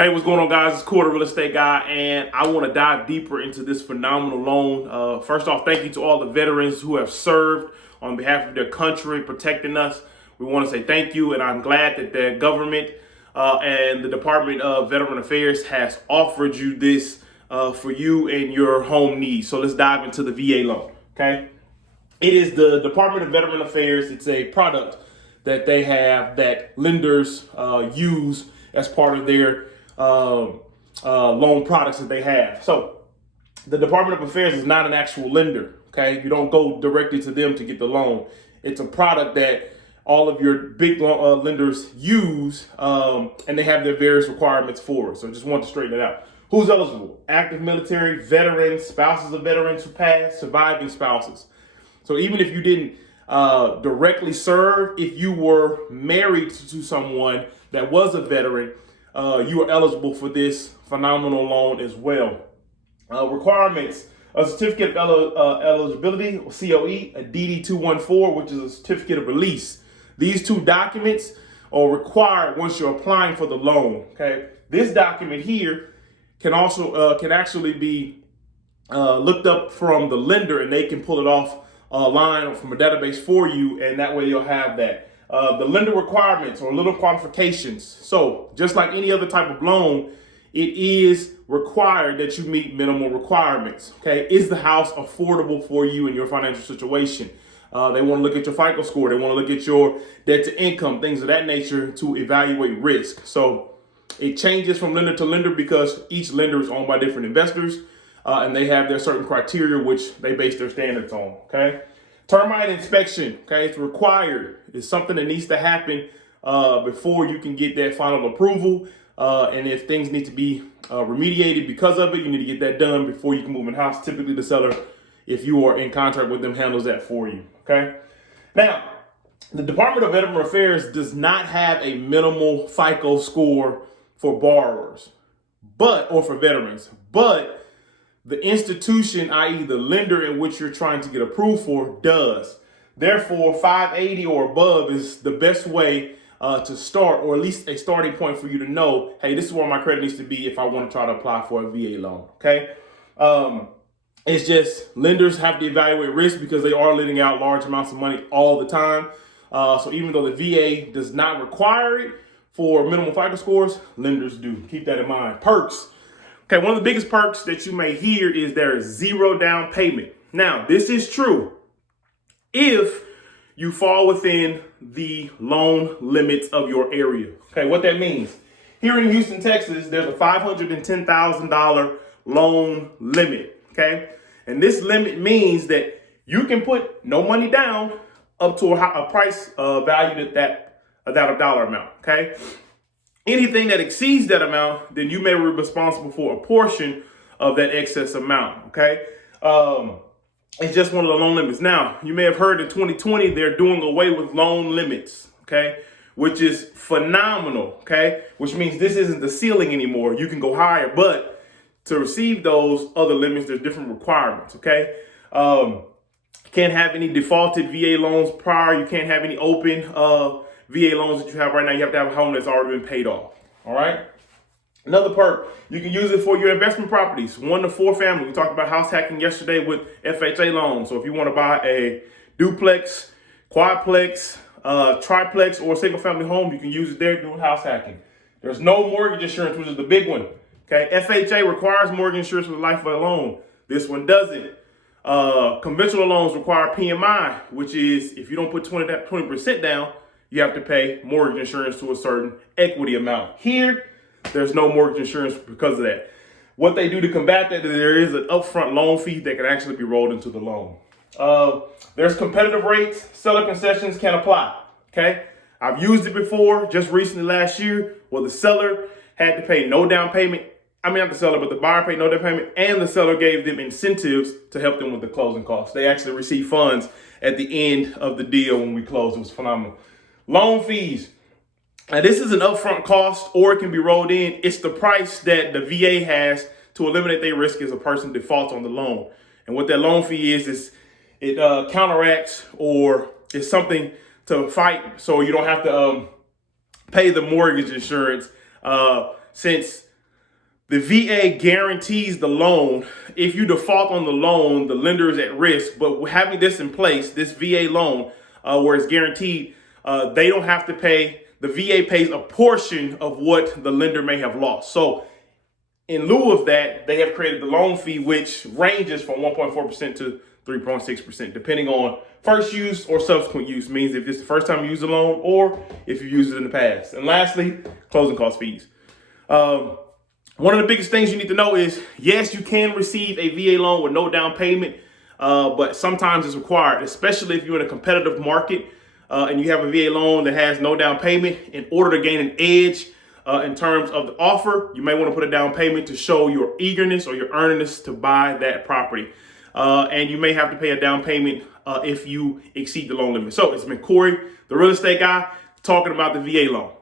Hey, what's going on, guys? It's Cory, Real Estate Guy, and I want to dive deeper into this phenomenal loan. First off, thank you to all the veterans who have served on behalf of their country, protecting us. We want to say thank you, and I'm glad that the government and the Department of Veteran Affairs has offered you this for you and your home needs. So let's dive into the VA loan, okay? It is the Department of Veteran Affairs. It's a product that they have that lenders use as part of their loan products that they have. So the Department of Affairs is not an actual lender, okay? You don't go directly to them to get the loan. It's a product that all of your big lenders use, and they have their various requirements for it. So just want to straighten it out. Who's eligible? Active military, veterans, spouses of veterans who passed, surviving spouses. So even if you didn't directly serve, if you were married to someone that was a veteran, you are eligible for this phenomenal loan as well. Requirements: a certificate of eligibility, or COE, a DD-214, which is a certificate of release. These two documents are required once you're applying for the loan. Okay, this document here can also can actually be looked up from the lender, and they can pull it off line or from a database for you, and that way you'll have that. The lender requirements or little qualifications. So just like any other type of loan, it is required that you meet minimal requirements. Okay, is the house affordable for you in your financial situation? They want to look at your FICO score. They want to look at your debt to income, things of that nature to evaluate risk. So it changes from lender to lender because each lender is owned by different investors, and they have their certain criteria which they base their standards on. Okay. Termite inspection, okay, it's required. It's something that needs to happen before you can get that final approval. And if things need to be remediated because of it, you need to get that done before you can move in house. Typically, the seller, if you are in contract with them, handles that for you, okay? Now, the Department of Veteran Affairs does not have a minimal FICO score for borrowers, or for veterans, but the institution, i.e. the lender in which you're trying to get approved for, does. Therefore, 580 or above is the best way to start, or at least a starting point for you to know, hey, this is where my credit needs to be if I want to try to apply for a VA loan, okay? It's just lenders have to evaluate risk because they are lending out large amounts of money all the time. So even though the VA does not require it for minimum FICO scores, lenders do. Keep that in mind. Perks. Okay, one of the biggest perks that you may hear is there is zero down payment. Now, this is true if you fall within the loan limits of your area. Okay, what that means. Here in Houston, Texas, there's a $510,000 loan limit, okay? And this limit means that you can put no money down up to a price valued at that dollar amount, okay? Anything that exceeds that amount, then you may be responsible for a portion of that excess amount, okay? It's just one of the loan limits. Now, you may have heard in 2020, they're doing away with loan limits, okay? Which is phenomenal, okay? Which means this isn't the ceiling anymore. You can go higher, but to receive those other limits, there's different requirements, okay? You can't have any defaulted VA loans prior. You can't have any open VA loans that you have right now. You have to have a home that's already been paid off. All right. Another perk, you can use it for your investment properties, 1 to 4 family. We talked about house hacking yesterday with FHA loans. So if you want to buy a duplex, quadplex, triplex, or a single family home, you can use it there doing house hacking. There's no mortgage insurance, which is the big one. Okay. FHA requires mortgage insurance for the life of a loan. This one doesn't. Conventional loans require PMI, which is if you don't put 20% down, you have to pay mortgage insurance to a certain equity amount. Here, there's no mortgage insurance because of that. What they do to combat that is there is an upfront loan fee that can actually be rolled into the loan. There's competitive rates. Seller concessions can apply, okay? I've used it before, just recently last year, where the seller had to pay no down payment. I mean, not the seller, but the buyer paid no down payment, and the seller gave them incentives to help them with the closing costs. They actually received funds at the end of the deal when we closed. It was phenomenal. Loan fees. Now, this is an upfront cost, or it can be rolled in. It's the price that the VA has to eliminate their risk as a person defaults on the loan. And what that loan fee is it counteracts, or it's something to fight so you don't have to pay the mortgage insurance since The VA guarantees the loan. If you default on the loan, the lender is at risk. But having this in place, this VA loan, where it's guaranteed, they don't have to pay. The VA pays a portion of what the lender may have lost. So in lieu of that, they have created the loan fee, which ranges from 1.4% to 3.6%, depending on first use or subsequent use. Means if it's the first time you use the loan or if you used it in the past. And lastly, closing cost fees. One of the biggest things you need to know is, yes, you can receive a VA loan with no down payment, but sometimes it's required, especially if you're in a competitive market and you have a VA loan that has no down payment. In order to gain an edge in terms of the offer, you may want to put a down payment to show your eagerness or your earnestness to buy that property. And you may have to pay a down payment if you exceed the loan limit. So it's been Cory, the real estate guy, talking about the VA loan.